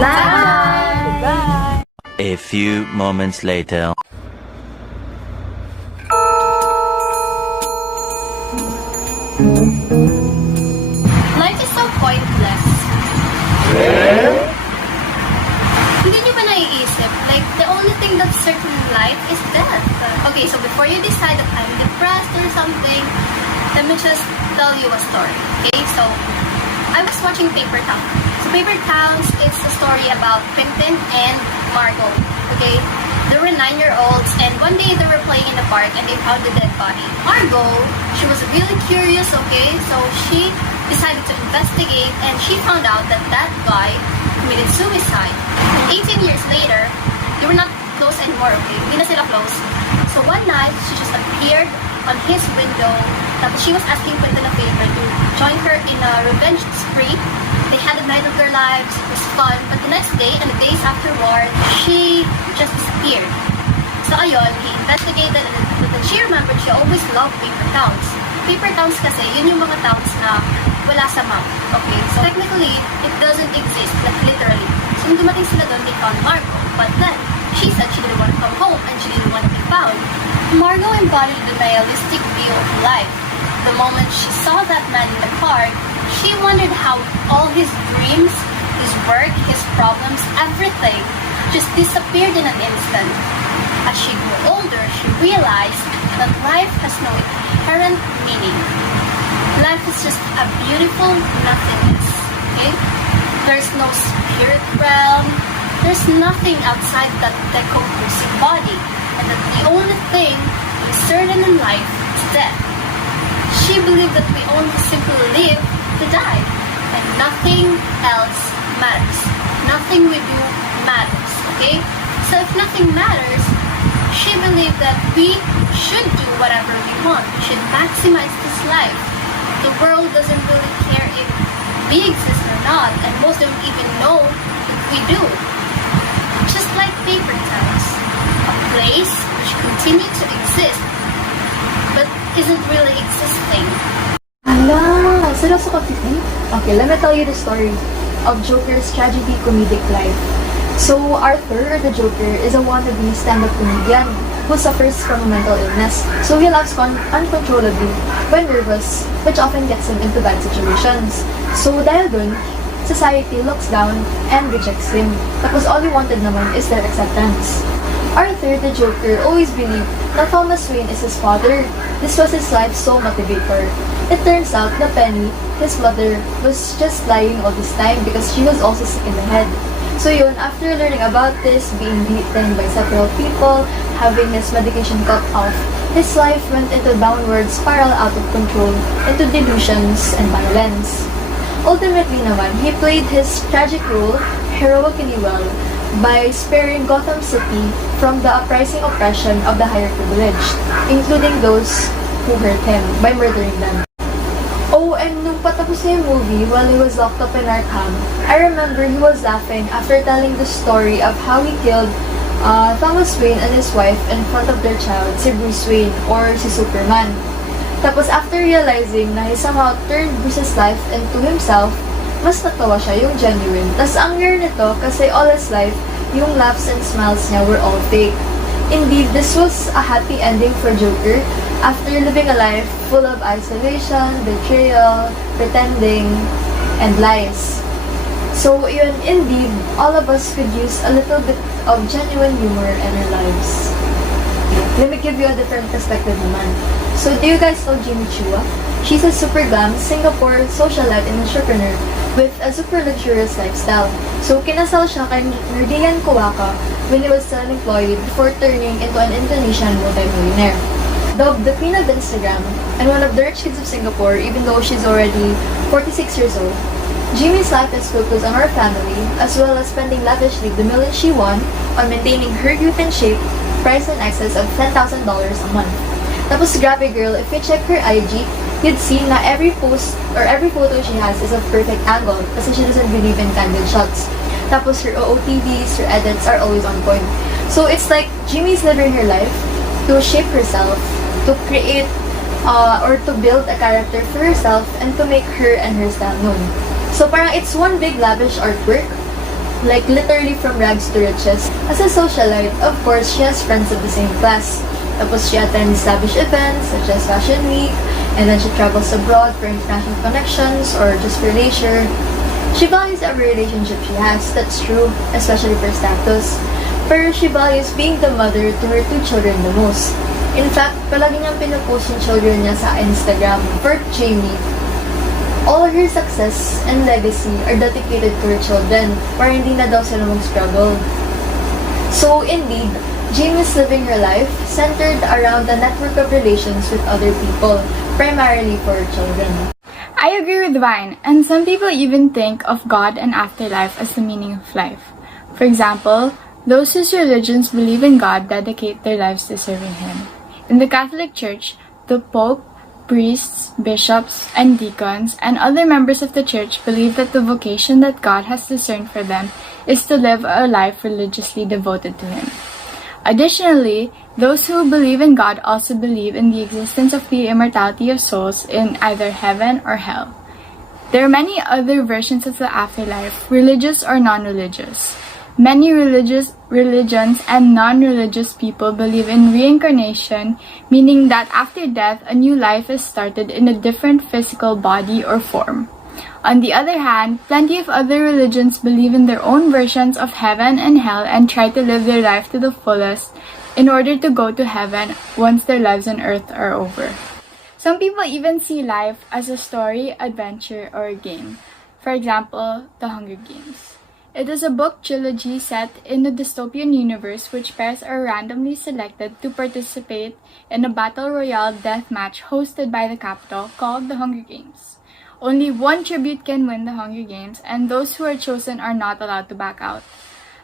Bye! A few moments later. Life is so pointless. Hindi nyo ba naiisip? Like, the only thing that's certain in life is death. Okay, so before you decide that I'm depressed or something, let me just tell you a story. Okay, so I was watching Paper Towns. So Paper Towns, it's a story about Quentin and Margot. Okay, they were 9-year-olds, and one day they were playing in the park and they found a dead body. Margot, she was really curious. Okay, so she decided to investigate, and she found out that that guy committed suicide. And 18 years later, they were not close anymore. Okay, hindi na sila close. So one night, she just appeared on his window. Tapos she was asking Quentin a favor to join her in a revenge spree. They had the night of their lives. It was fun. But the next day and the days afterward, she just disappeared. So ayun, he investigated, and then she remembered she always loved paper towns. Paper towns kasi, yun yung mga towns na wala sa map. Okay, so technically, it doesn't exist, like literally. So nung dumating sila doon, they found Margot. But then, she said she didn't want to come home and she didn't want to be found. Margot embodied the nihilistic view of life. The moment she saw that man in the park, she wondered how all his dreams, his work, his problems, everything just disappeared in an instant. As she grew older, she realized that life has no inherent meaning. Life is just a beautiful nothingness. Okay? There's no spirit realm. There's nothing outside that decomposing body. And that the only thing that is certain in life is death. She believed that we only simply live to die. And nothing else matters. Nothing we do matters. Okay? So if nothing matters, she believed that we should do whatever we want. We should maximize this life. The world doesn't really care if we exist or not, and most don't even know if we do. Just like paper towns, a place which continues to exist but isn't really existing. Ala, seryoso ka, Titi? Okay, let me tell you the story of Joker's tragedy comedic life. So, Arthur, or the Joker, is a wannabe stand-up comedian who suffers from a mental illness. So, he laughs uncontrollably when nervous, which often gets him into bad situations. So, dahil dun, society looks down and rejects him. Tapos all he wanted naman is their acceptance. Arthur, the Joker, always believed that Thomas Wayne is his father. This was his life's sole motivator. It turns out that Penny, his mother, was just lying all this time because she was also sick in the head. So yun, after learning about this, being beaten by several people, having his medication cut off, his life went into downward spiral out of control, into delusions and violence. Ultimately naman, he played his tragic role heroically well by sparing Gotham City from the uprising oppression of the higher privileged, including those who hurt him by murdering them. Oh, and nung patapos na yung movie while he was locked up in Arkham, I remember he was laughing after telling the story of how he killed Thomas Wayne and his wife in front of their child, si Bruce Wayne, or si Superman. Tapos after realizing na he somehow turned Bruce's life into himself, mas natawa siya yung genuine. Tapos ang weird nito kasi all his life, yung laughs and smiles niya were all fake. Indeed, this was a happy ending for Joker after living a life full of isolation, betrayal, pretending, and lies. So, yun, indeed, all of us could use a little bit of genuine humor in our lives. Let me give you a different perspective naman. So, do you guys know Jimmy Chua? She's a super glam Singapore socialite and entrepreneur with a super luxurious lifestyle. So, kinasal siya kay Nerdian Kowaka when he was still unemployed before turning into an Indonesian multimillionaire. Dubbed the Queen of Instagram and one of the rich kids of Singapore, even though she's already 46 years old, Jimmy's life is focused on her family, as well as spending lavishly the millions she won on maintaining her youth and shape, priced in excess of $10,000 a month. Tapos grabe girl, if you check her IG, you'd see na every post or every photo she has is a perfect angle kasi she doesn't believe in candid shots. Tapos her OOTDs, her edits are always on point. So it's like Jimmy's living her life to shape herself, to create or to build a character for herself and to make her and her style known. So parang it's one big lavish artwork like literally from rags to riches. As a socialite, of course, she has friends of the same class. Tapos she attends lavish events such as Fashion Week, and then she travels abroad for international connections or just for leisure. She values every relationship she has, that's true, especially for status. Pero she values being the mother to her 2 children the most. In fact, palagi niyang pinupost yung children niya sa Instagram. For Jamie, all her success and legacy are dedicated to her children, para hindi na daw sila mag-struggle. So indeed, Jamie is living her life centered around a network of relations with other people, primarily for her children. I agree with Vine, and some people even think of God and afterlife as the meaning of life. For example, those whose religions believe in God dedicate their lives to serving Him. In the Catholic Church, the Pope, priests, bishops, and deacons, and other members of the Church believe that the vocation that God has discerned for them is to live a life religiously devoted to Him. Additionally, those who believe in God also believe in the existence of the immortality of souls in either heaven or hell. There are many other versions of the afterlife, religious or non-religious. Many religions and non-religious people believe in reincarnation, meaning that after death, a new life is started in a different physical body or form. On the other hand, plenty of other religions believe in their own versions of heaven and hell and try to live their life to the fullest in order to go to heaven once their lives on earth are over. Some people even see life as a story, adventure, or a game. For example, The Hunger Games. It is a book trilogy set in a dystopian universe which pairs are randomly selected to participate in a battle royale death match hosted by the Capitol called The Hunger Games. Only one tribute can win the Hunger Games, and those who are chosen are not allowed to back out.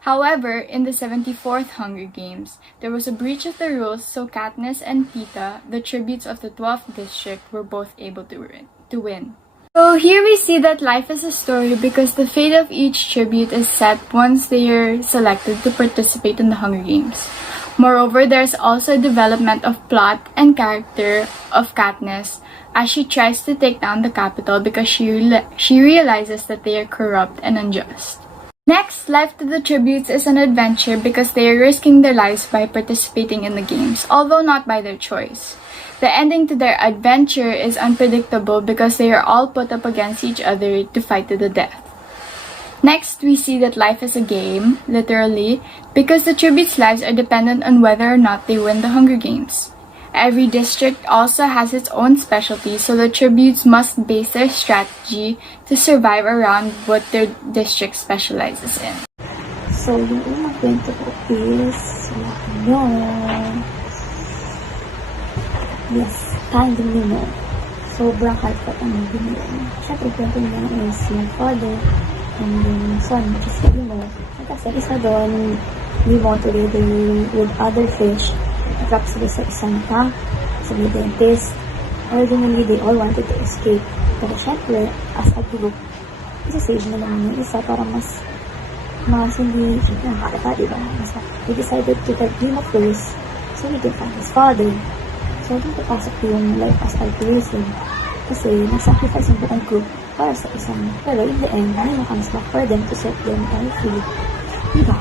However, in the 74th Hunger Games, there was a breach of the rules, so Katniss and Peeta, the tributes of the 12th district, were both able to win. So here we see that life is a story because the fate of each tribute is set once they are selected to participate in the Hunger Games. Moreover, there's also a development of plot and character of Katniss as she tries to take down the Capitol because she realizes that they are corrupt and unjust. Next, Life to the Tributes is an adventure because they are risking their lives by participating in the games, although not by their choice. The ending to their adventure is unpredictable because they are all put up against each other to fight to the death. Next, we see that life is a game, literally, because the tributes' lives are dependent on whether or not they win the Hunger Games. Every district also has its own specialty, so the tributes must base their strategy to survive around what their district specializes in. So, yung unang kwento ko is yung Finding Nemo. Sobrang heartfelt ang movie niya. Siyempre, kwento niya is yung father and yung son, which is Nemo. Kasi isa doon, Nemo together with other fish. Drop sila sa isang tank, sa dentist. Originally, they all wanted to escape. Pero syempre, as a group, isa-save na naman yung isa para mas hindi nakakata, diba? We decided to get Nemo first so we can find his father. So, dito pasok yung life as altruism. Kasi, nag-sacrifice ang buong group para sa isang. Pero in the end, Nemo comes back for them to set them all free. Diba?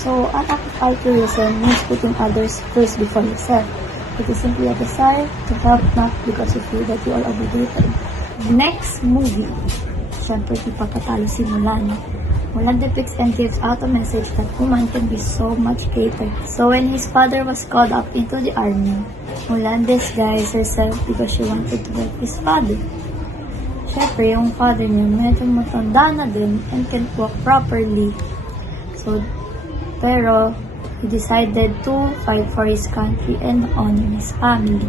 So, an act of altruism means putting others first before yourself. It is simply a desire to help, not because you feel that you are obligated. Next movie. Siyempre, di papatalo si Mulan. Mulan depicts and gives out a message that woman can be so much greater. So, when his father was called up into the army, Mulan disguised herself because she wanted to help his father. Siyempre, yung father niya medyo matanda na din and can't walk properly. So, pero, he decided to fight for his country and honor his family.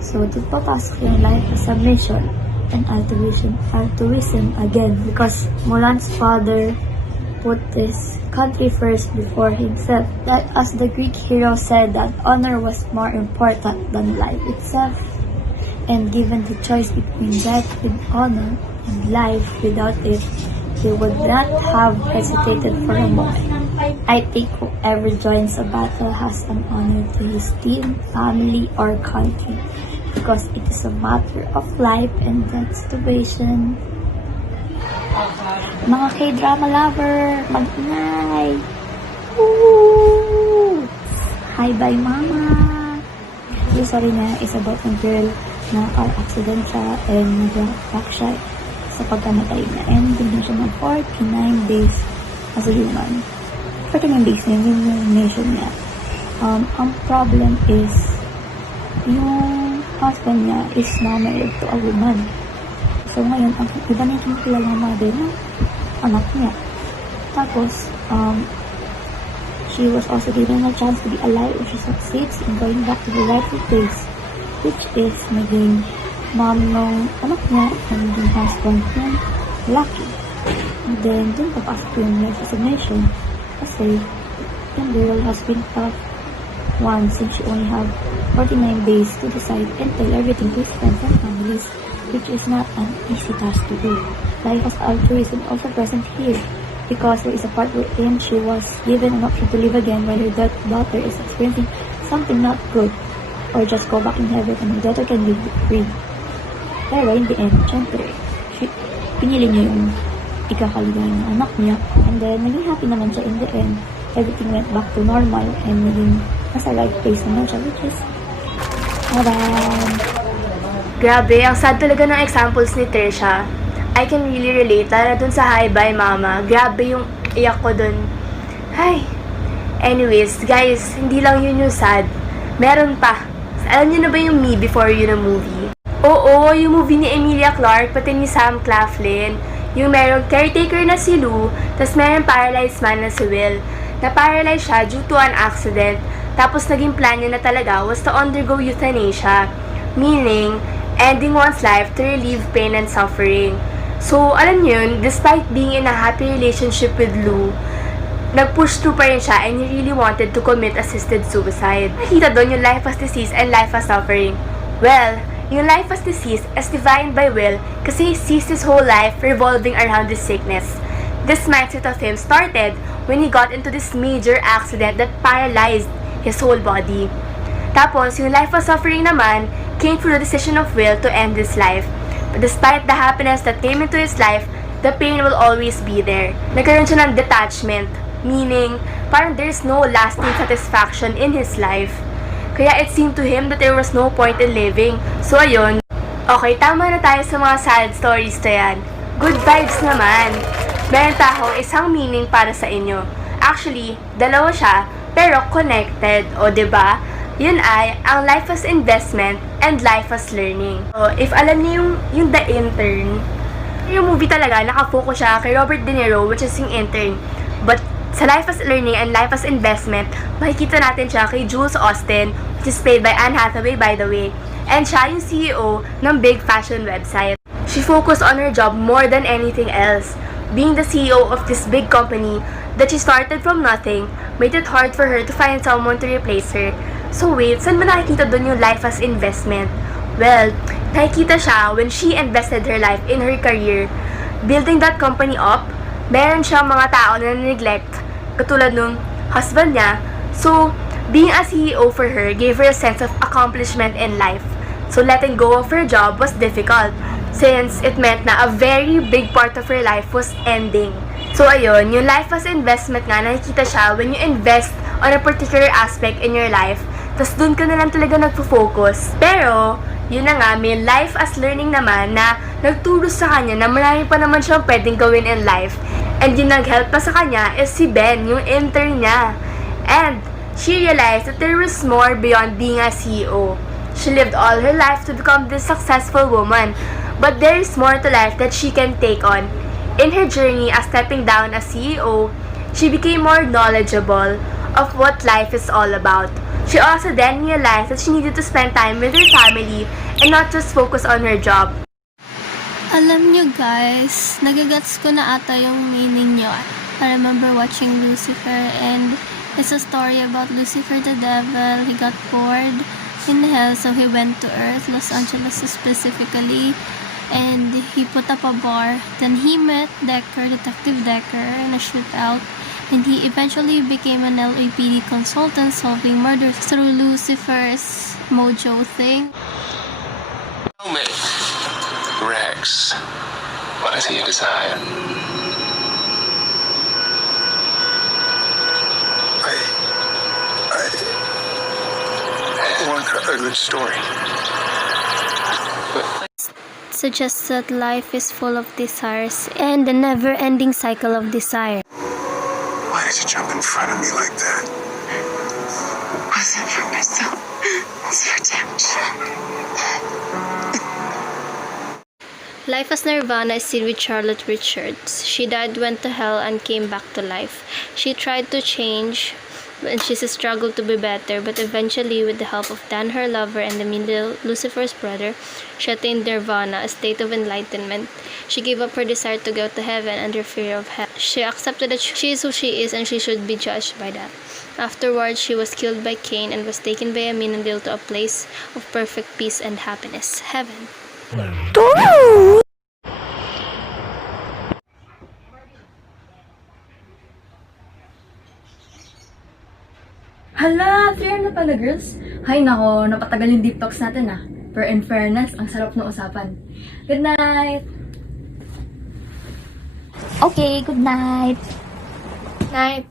So, dito papasok yung life as a mission and altruism again because Mulan's father put his country first before himself. That as the Greek hero said that honor was more important than life itself. And given the choice between death with honor and life without it, he would not have hesitated for a moment. I think whoever joins a battle has an honor to his team, family, or country because it is a matter of life and death situation. Mga K-drama lover, mag-ingay! Woo! Hi, bye, mama! Yung story na is about a girl na car accident siya and nag-back siya sa pagkamatay niya. And bigyan siya ng 49 days as a human. 49 days na yun yung nation niya. Ang problem is, yung husband niya is now married to a woman. So ngayon, ang iba na yung kilalang mother na anak niya. Tapos, she was also given a chance to be alive if she succeeds in going back to the rightful place, which is maging mom ng anak niya and maging husband ng lalaki. And then, dun papasok yung life resignation kasi yung girl has been tough one since she only have 49 days to decide and tell everything to his friends and families, which is not an easy task to do. Life as altruism also present here because there is a part wherein she was given an option to live again while her daughter is experiencing something not good or just go back in heaven and her daughter can live free. Pero in the end, syempre, pinili niya yung ikakaligay ng anak niya and then naging happy naman siya in the end. Everything went back to normal and naging nasa right place naman siya, which is Grabe, ang sad talaga ng examples ni Trisha. I can really relate, lalo dun sa Hi Bye Mama. Grabe yung iyak ko dun. Ay. Anyways, guys, hindi lang yun yung sad. Meron pa. Alam niyo na ba yung Me Before You na movie? Oo, yung movie ni Emilia Clarke, pati ni Sam Claflin. Yung merong caretaker na si Lou, tas merong paralyzed man na si Will. Na-paralyze siya due to an accident. Tapos naging plan niya na talaga was to undergo euthanasia. Meaning, ending one's life to relieve pain and suffering. So, alam niyo yun, despite being in a happy relationship with Lou, nag-push through pa rin siya and he really wanted to commit assisted suicide. Nakita doon yung life as disease and life as suffering. Well, yung life as disease is defined by Will kasi he sees his whole life revolving around this sickness. This mindset of him started when he got into this major accident that paralyzed his whole body. Tapos, yung life of suffering naman came through the decision of Will to end his life. But despite the happiness that came into his life, the pain will always be there. Nagkaroon siya ng detachment, meaning parang there's no lasting satisfaction in his life. Kaya it seemed to him that there was no point in living. So ayun, okay, tama na tayo sa mga sad stories na yan. Good vibes naman. Meron pa akong isang meaning para sa inyo. Actually, dalawa siya, pero connected, o diba? Yun ay, ang life as investment and life as learning. So, if alam niyo yung The Intern, yung movie talaga, nakafocus siya kay Robert De Niro, which is yung intern. But sa life as learning and life as investment, makikita natin siya kay Jules Austin, which is played by Anne Hathaway, by the way. And siya yung CEO ng big fashion website. She focused on her job more than anything else. Being the CEO of this big company that she started from nothing made it hard for her to find someone to replace her. So wait, saan mo nakikita doon yung life as investment? Well, nakikita siya when she invested her life in her career. Building that company up, meron siyang mga tao na neglect, katulad nung husband niya. So, being a CEO for her gave her a sense of accomplishment in life. So, letting go of her job was difficult since it meant na a very big part of her life was ending. So, ayun, yung life as investment nga, nakikita siya when you invest on a particular aspect in your life. Tapos dun ka na lang talaga nagpo-focus. Pero, yun na nga, may life as learning naman na nagturo sa kanya na marami pa naman siyang pwedeng gawin in life. And yung nag-help pa sa kanya is si Ben, yung intern niya. And she realized that there was more beyond being a CEO. She lived all her life to become this successful woman. But there is more to life that she can take on. In her journey as stepping down as CEO, she became more knowledgeable of what life is all about. She also then realized that she needed to spend time with her family and not just focus on her job. Alam nyo guys, nagagets ko na ata yung meaning nyo. I remember watching Lucifer and it's a story about Lucifer the devil. He got bored in hell so he went to earth, Los Angeles specifically, and he put up a bar. Then he met Detective Decker in a shootout and he eventually became an LAPD consultant solving murders through Lucifer's mojo thing. Tell me, Rex, what is it you desire? I want a good story. Suggests that life is full of desires and a never-ending cycle of desire. Why did you jump in front of me like that? Wasn't for myself. It's redemption. Life as Nirvana is seen with Charlotte Richards. She died, went to hell, and came back to life. She tried to change, and she's struggled to be better, but eventually, with the help of Dan, her lover, and the middle Lucifer's brother, she attained Nirvana, a state of enlightenment. She gave up her desire to go to heaven under fear of hell. She accepted that she is who she is, and she should be judged by that. Afterwards, she was killed by Cain and was taken by a Minandil to a place of perfect peace and happiness, heaven. Hala, fair na pala, girls. Hay nako, napatagal yung deep talks natin ah. Pero in fairness, ang sarap ng usapan. Good night! Okay, good night. Night.